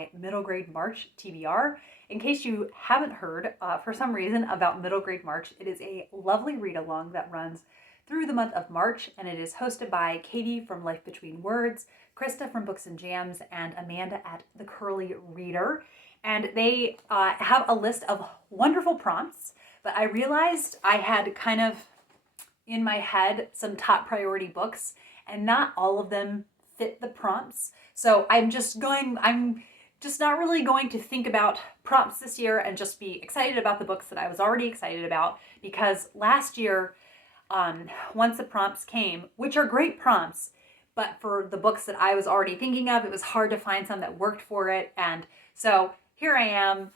by Middle Grade March TBR. In case you haven't heard, for some reason, about Middle Grade March, it is a lovely read-along that runs through the month of March, and it is hosted by Katie from Life Between Words, Krista from Books and Jams, and Amanda at The Curly Reader. And they have a list of wonderful prompts, but I realized I had kind of in my head some top priority books, and not all of them fit the prompts. So I'm just not really going to think about prompts this year and just be excited about the books that I was already excited about, because last year, once the prompts came, which are great prompts, but for the books that I was already thinking of, it was hard to find some that worked for it. And so here I am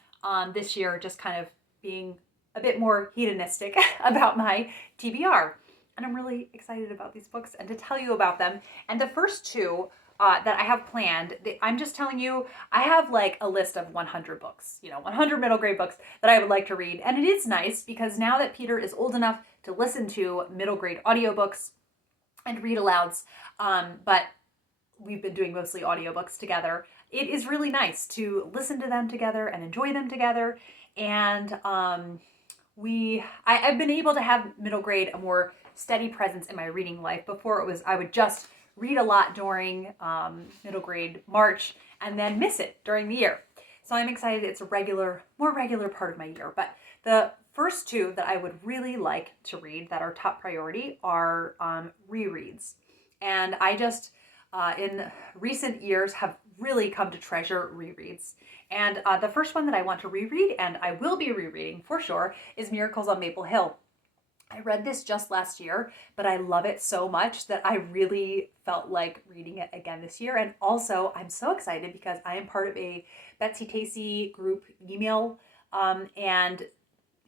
this year just kind of being a bit more hedonistic about my TBR. And I'm really excited about these books and to tell you about them. And the first two that I have planned, I'm just telling you, I have like a list of 100 books, 100 middle grade books that I would like to read. And it is nice because now that Peter is old enough to listen to middle grade audiobooks and read alouds, but we've been doing mostly audiobooks together, it is really nice to listen to them together and enjoy them together. And I've been able to have middle grade a more steady presence in my reading life. Before it was, I would just read a lot during middle grade March and then miss it during the year. So I'm excited it's a more regular part of my year. But the first two that I would really like to read that are top priority are rereads. And I just, in recent years, have really come to treasure rereads. And the first one that I want to reread, and I will be rereading for sure, is Miracles on Maple Hill. I read this just last year, but I love it so much that I really felt like reading it again this year. And also, I'm so excited because I am part of a Betsy Tacy group email, and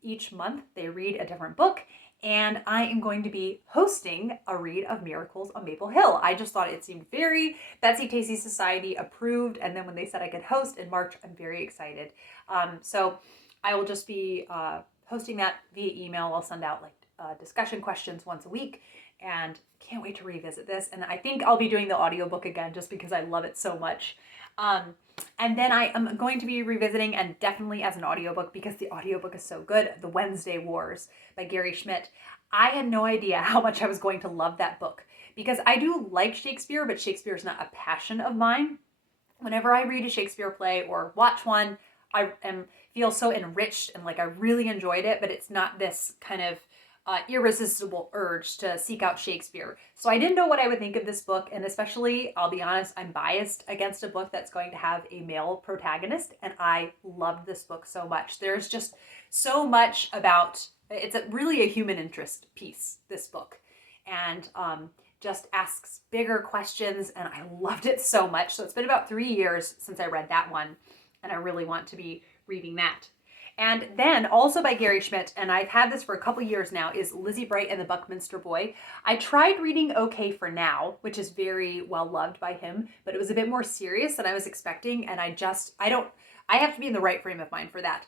each month they read a different book, and I am going to be hosting a read of Miracles on Maple Hill. I just thought it seemed very Betsy Tacy Society approved, and then when they said I could host in March, I'm very excited. So I will just be hosting that via email. I'll send out discussion questions once a week, and can't wait to revisit this. And I think I'll be doing the audiobook again just because I love it so much. And then I am going to be revisiting, and definitely as an audiobook because the audiobook is so good, The Wednesday Wars by Gary Schmidt. I had no idea how much I was going to love that book because I do like Shakespeare, but Shakespeare is not a passion of mine. Whenever I read a Shakespeare play or watch one, I feel so enriched and like I really enjoyed it, but it's not this kind of irresistible urge to seek out Shakespeare. So I didn't know what I would think of this book, and especially, I'll be honest, I'm biased against a book that's going to have a male protagonist, and I loved this book so much. There's just so much about, it's really a human interest piece, this book, and just asks bigger questions, and I loved it so much. So it's been about 3 years since I read that one, and I really want to be reading that. And then also by Gary Schmidt, and I've had this for a couple years now, is Lizzie Bright and the Buckminster Boy. I tried reading Okay for Now, which is very well loved by him, but it was a bit more serious than I was expecting, and I have to be in the right frame of mind for that.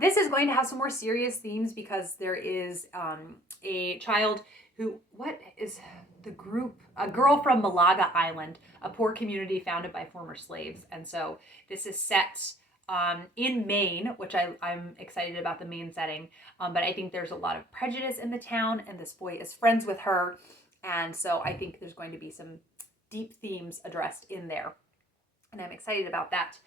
This is going to have some more serious themes because there is a child who, what is the group? A girl from Malaga Island, a poor community founded by former slaves. And so this is set in Maine, which I'm excited about the Maine setting, but I think there's a lot of prejudice in the town, and this boy is friends with her, and so I think there's going to be some deep themes addressed in there, and I'm excited about that.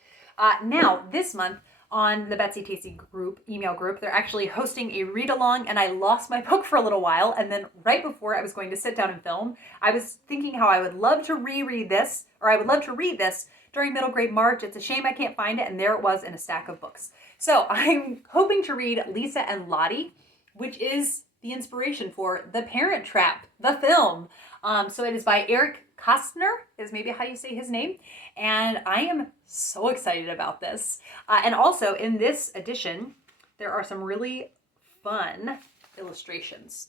Now, this month, on the Betsy Tacy email group, they're actually hosting a read-along, and I lost my book for a little while, and then right before I was going to sit down and film, I was thinking how I would love to reread this, or I would love to read this during middle grade March. It's a shame I can't find it, and there it was in a stack of books. So I'm hoping to read Lisa and Lottie, which is the inspiration for The Parent Trap, the film. So it is by Erich Kastner, is maybe how you say his name, and I am so excited about this. And also in this edition, there are some really fun illustrations.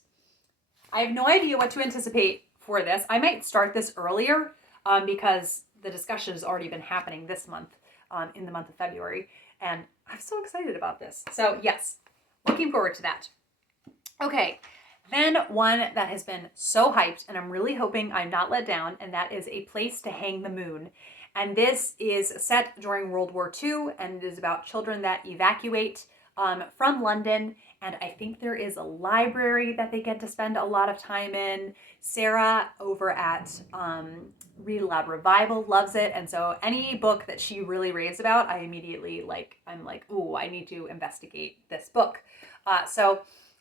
I have no idea what to anticipate for this. I might start this earlier because the discussion has already been happening this month, in the month of February, and I'm so excited about this. So yes, looking forward to that. Okay, then one that has been so hyped, and I'm really hoping I'm not let down, and that is A Place to Hang the Moon. And this is set during World War II, and it is about children that evacuate from London. And I think there is a library that they get to spend a lot of time in. Sarah over at Read Aloud Revival loves it. And so any book that she really raves about, I immediately I'm like, ooh, I need to investigate this book. So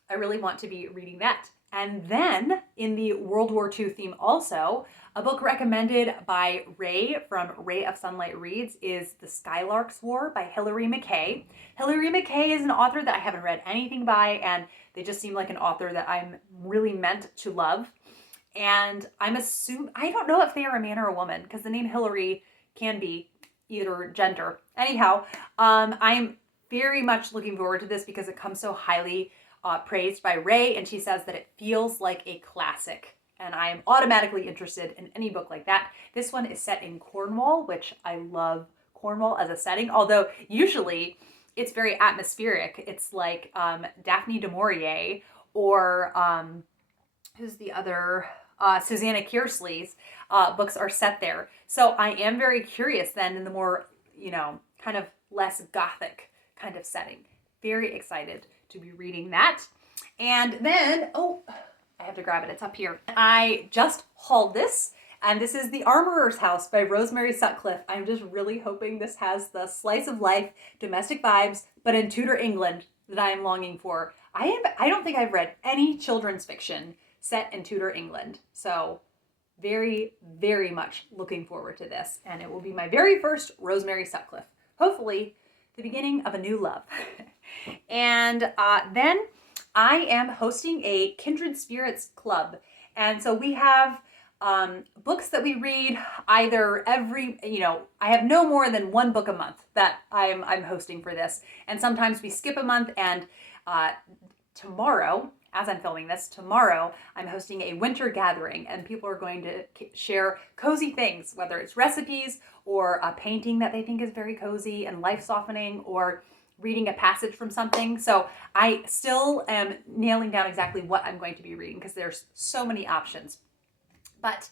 I really want to be reading that. And then in the World War II theme also, a book recommended by Ray from Ray of Sunlight Reads is The Skylark's War by Hilary Mackay. Hilary Mackay is an author that I haven't read anything by, and they just seem like an author that I'm really meant to love. And I don't know if they are a man or a woman, because the name Hilary can be either gender. Anyhow, I'm very much looking forward to this because it comes so highly praised by Ray, and she says that it feels like a classic. And I am automatically interested in any book like that. This one is set in Cornwall, which I love Cornwall as a setting, although usually it's very atmospheric. It's like Daphne du Maurier or who's the other? Susanna Kearsley's books are set there. So I am very curious then in the more, kind of less gothic kind of setting. Very excited to be reading that. And then, I have to grab it. It's up here. I just hauled this, and this is The Armourer's House by Rosemary Sutcliff. I'm just really hoping this has the slice of life, domestic vibes, but in Tudor England that I am longing for. I don't think I've read any children's fiction set in Tudor England. So very, very much looking forward to this. And it will be my very first Rosemary Sutcliff. Hopefully the beginning of a new love. And then I am hosting a Kindred Spirits Club. And so we have books that we read either I have no more than one book a month that I'm hosting for this. And sometimes we skip a month, and tomorrow, as I'm filming this, tomorrow I'm hosting a winter gathering, and people are going to share cozy things, whether it's recipes or a painting that they think is very cozy and life-softening, or reading a passage from something. So I still am nailing down exactly what I'm going to be reading because there's so many options. But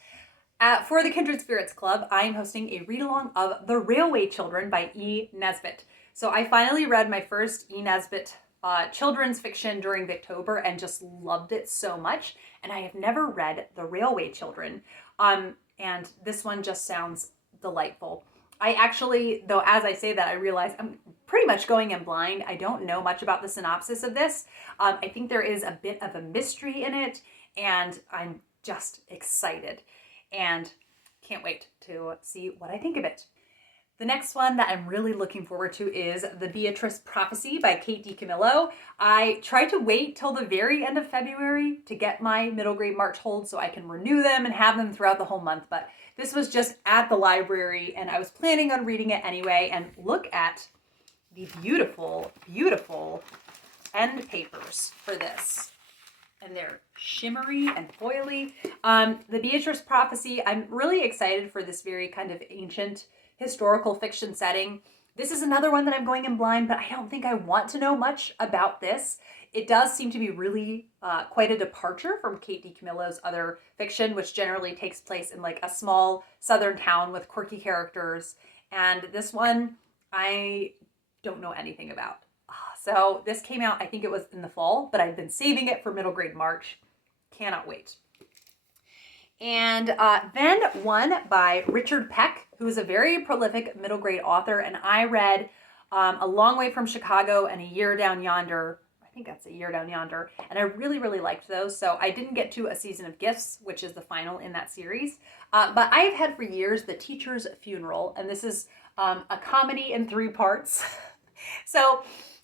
for the Kindred Spirits Club, I'm hosting a read-along of The Railway Children by E. Nesbit. So I finally read my first E. Nesbit children's fiction during Victober and just loved it so much. And I have never read The Railway Children. And this one just sounds delightful. I actually, though, as I say that, I realize I'm pretty much going in blind. I don't know much about the synopsis of this. I think there is a bit of a mystery in it, and I'm just excited and can't wait to see what I think of it. The next one that I'm really looking forward to is The Beatryce Prophecy by Kate DiCamillo. I tried to wait till the very end of February to get my middle grade March holds so I can renew them and have them throughout the whole month, but this was just at the library and I was planning on reading it anyway. And look at the beautiful, beautiful end papers for this. And they're shimmery and foily. The Beatryce Prophecy, I'm really excited for this very kind of ancient historical fiction setting. This is another one that I'm going in blind, but I don't think I want to know much about this. It does seem to be really quite a departure from Kate DiCamillo's other fiction, which generally takes place in like a small southern town with quirky characters. And this one, I don't know anything about. So this came out, I think it was in the fall, but I've been saving it for middle grade March. Cannot wait. And then one by Richard Peck, who is a very prolific middle grade author. And I read A Long Way from Chicago and A Year Down Yonder. I think that's A Year Down Yonder. And I really, really liked those. So I didn't get to A Season of Gifts, which is the final in that series. But I've had for years The Teacher's Funeral. And this is a comedy in 3 parts. So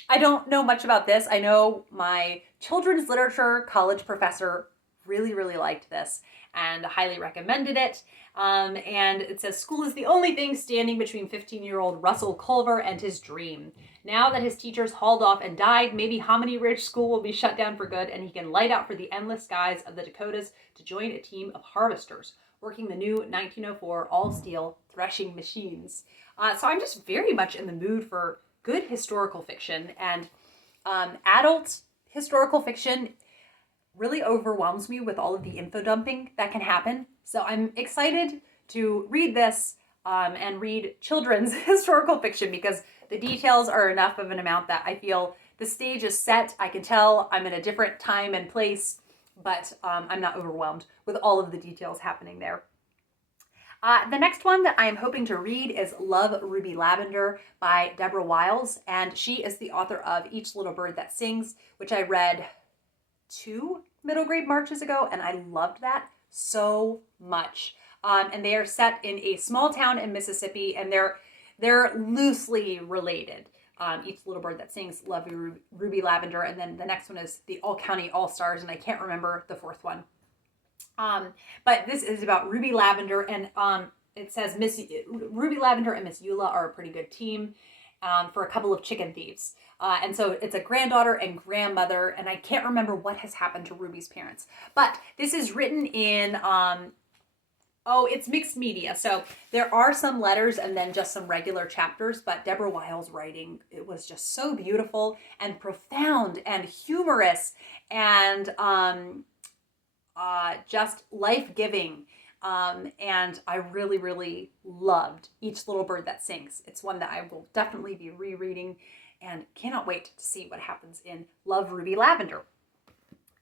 I don't know much about this. I know my children's literature college professor really, really liked this and highly recommended it. And it says, school is the only thing standing between 15-year-old Russell Culver and his dream. Now that his teachers hauled off and died, maybe Hominy Ridge School will be shut down for good and he can light out for the endless skies of the Dakotas to join a team of harvesters working the new 1904 all-steel threshing machines. So I'm just very much in the mood for good historical fiction, and adult historical fiction really overwhelms me with all of the info dumping that can happen. So I'm excited to read this. and read children's historical fiction, because the details are enough of an amount that I feel the stage is set. I can tell I'm in a different time and place, but I'm not overwhelmed with all of the details happening there. The next one that I am hoping to read is Love, Ruby, Lavender by Deborah Wiles, and she is the author of Each Little Bird That Sings, which I read 2 middle grade marches ago, and I loved that so much. And they are set in a small town in Mississippi, and they're loosely related. Each Little Bird That Sings, Love, Ruby, Lavender, and then the next one is the All County All Stars, and I can't remember the 4th one. But this is about Ruby Lavender, and it says Ruby Lavender and Miss Eula are a pretty good team for a couple of chicken thieves. And so it's a granddaughter and grandmother, and I can't remember what has happened to Ruby's parents. But this is written in, it's mixed media. So there are some letters and then just some regular chapters, but Deborah Wiles' writing, it was just so beautiful and profound and humorous and just life-giving. And I really, really loved Each Little Bird That Sings. It's one that I will definitely be rereading and cannot wait to see what happens in Love, Ruby, Lavender.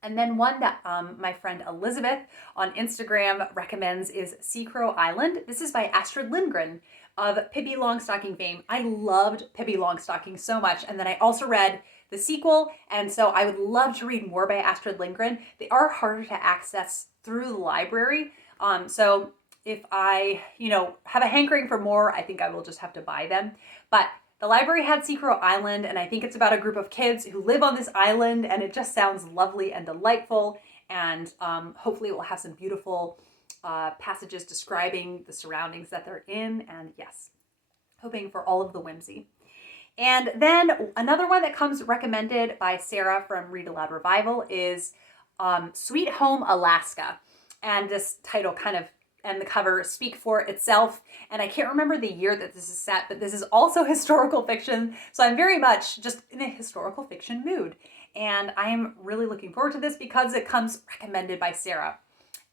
And then one that my friend Elizabeth on Instagram recommends is Seacrow Island. This is by Astrid Lindgren of Pippi Longstocking fame. I loved Pippi Longstocking so much. And then I also read the sequel, and so I would love to read more by Astrid Lindgren. They are harder to access through the library. So if I, have a hankering for more, I think I will just have to buy them. But the library had Seacrow Island, and I think it's about a group of kids who live on this island, and it just sounds lovely and delightful. And hopefully it will have some beautiful passages describing the surroundings that they're in. And yes, hoping for all of the whimsy. And then another one that comes recommended by Sarah from Read Aloud Revival is Sweet Home Alaska. And this title kind of and the cover speak for itself. And I can't remember the year that this is set, but this is also historical fiction. So I'm very much just in a historical fiction mood. And I am really looking forward to this because it comes recommended by Sarah.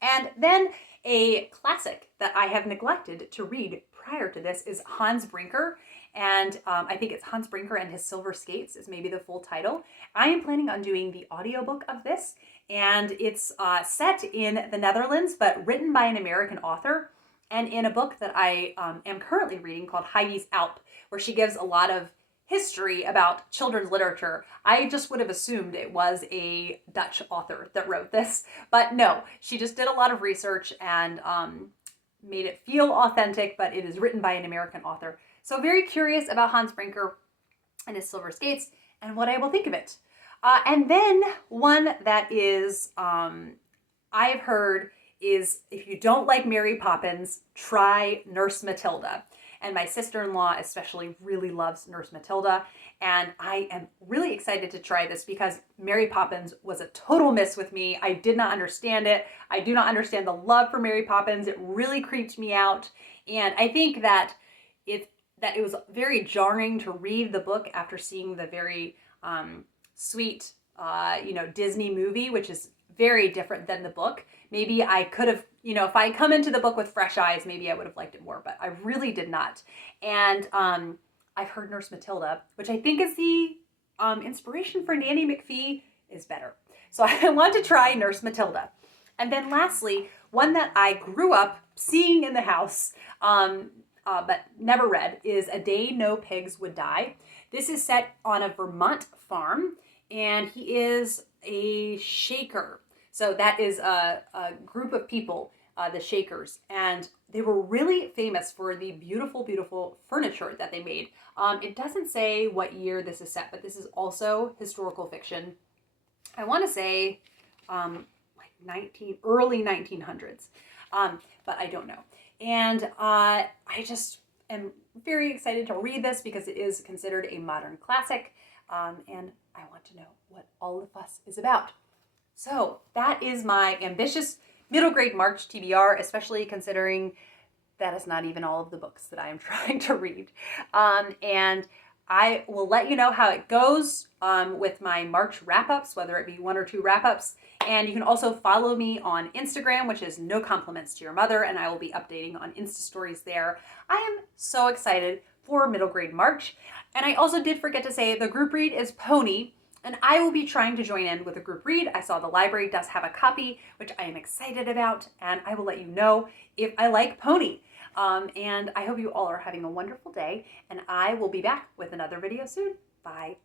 And then a classic that I have neglected to read prior to this is Hans Brinker. And I think it's Hans Brinker and His Silver Skates is maybe the full title. I am planning on doing the audiobook of this, and it's set in the Netherlands, but written by an American author, and in a book that I am currently reading called Heidi's Alp, where she gives a lot of history about children's literature. I just would have assumed it was a Dutch author that wrote this, but no, she just did a lot of research and made it feel authentic, but it is written by an American author. So very curious about Hans Brinker and His Silver Skates and what I will think of it. And then one that is, I've heard is, if you don't like Mary Poppins, try Nurse Matilda. And my sister-in-law especially really loves Nurse Matilda. And I am really excited to try this because Mary Poppins was a total miss with me. I did not understand it. I do not understand the love for Mary Poppins. It really creeped me out. And I think that it was very jarring to read the book after seeing the very sweet, Disney movie, which is very different than the book. Maybe I could have, if I come into the book with fresh eyes, maybe I would have liked it more, but I really did not. And I've heard Nurse Matilda, which I think is the inspiration for Nanny McPhee, is better. So I want to try Nurse Matilda. And then lastly, one that I grew up seeing in the house, but never read, is A Day No Pigs Would Die. This is set on a Vermont farm, and he is a shaker. So that is a group of people, the Shakers, and they were really famous for the beautiful, beautiful furniture that they made. It doesn't say what year this is set, but this is also historical fiction. I want to say early 1900s, but I don't know. And I just am very excited to read this because it is considered a modern classic, and I want to know what all the fuss is about. So that is my ambitious middle grade March TBR, especially considering that is not even all of the books that I am trying to read. And I will let you know how it goes with my March wrap-ups, whether it be 1 or 2 wrap-ups. And you can also follow me on Instagram, which is No Compliments to Your Mother, and I will be updating on Insta stories there. I am so excited for middle grade March. And I also did forget to say the group read is Pony, and I will be trying to join in with a group read. I saw the library does have a copy, which I am excited about, and I will let you know if I like Pony. And I hope you all are having a wonderful day, and I will be back with another video soon. Bye.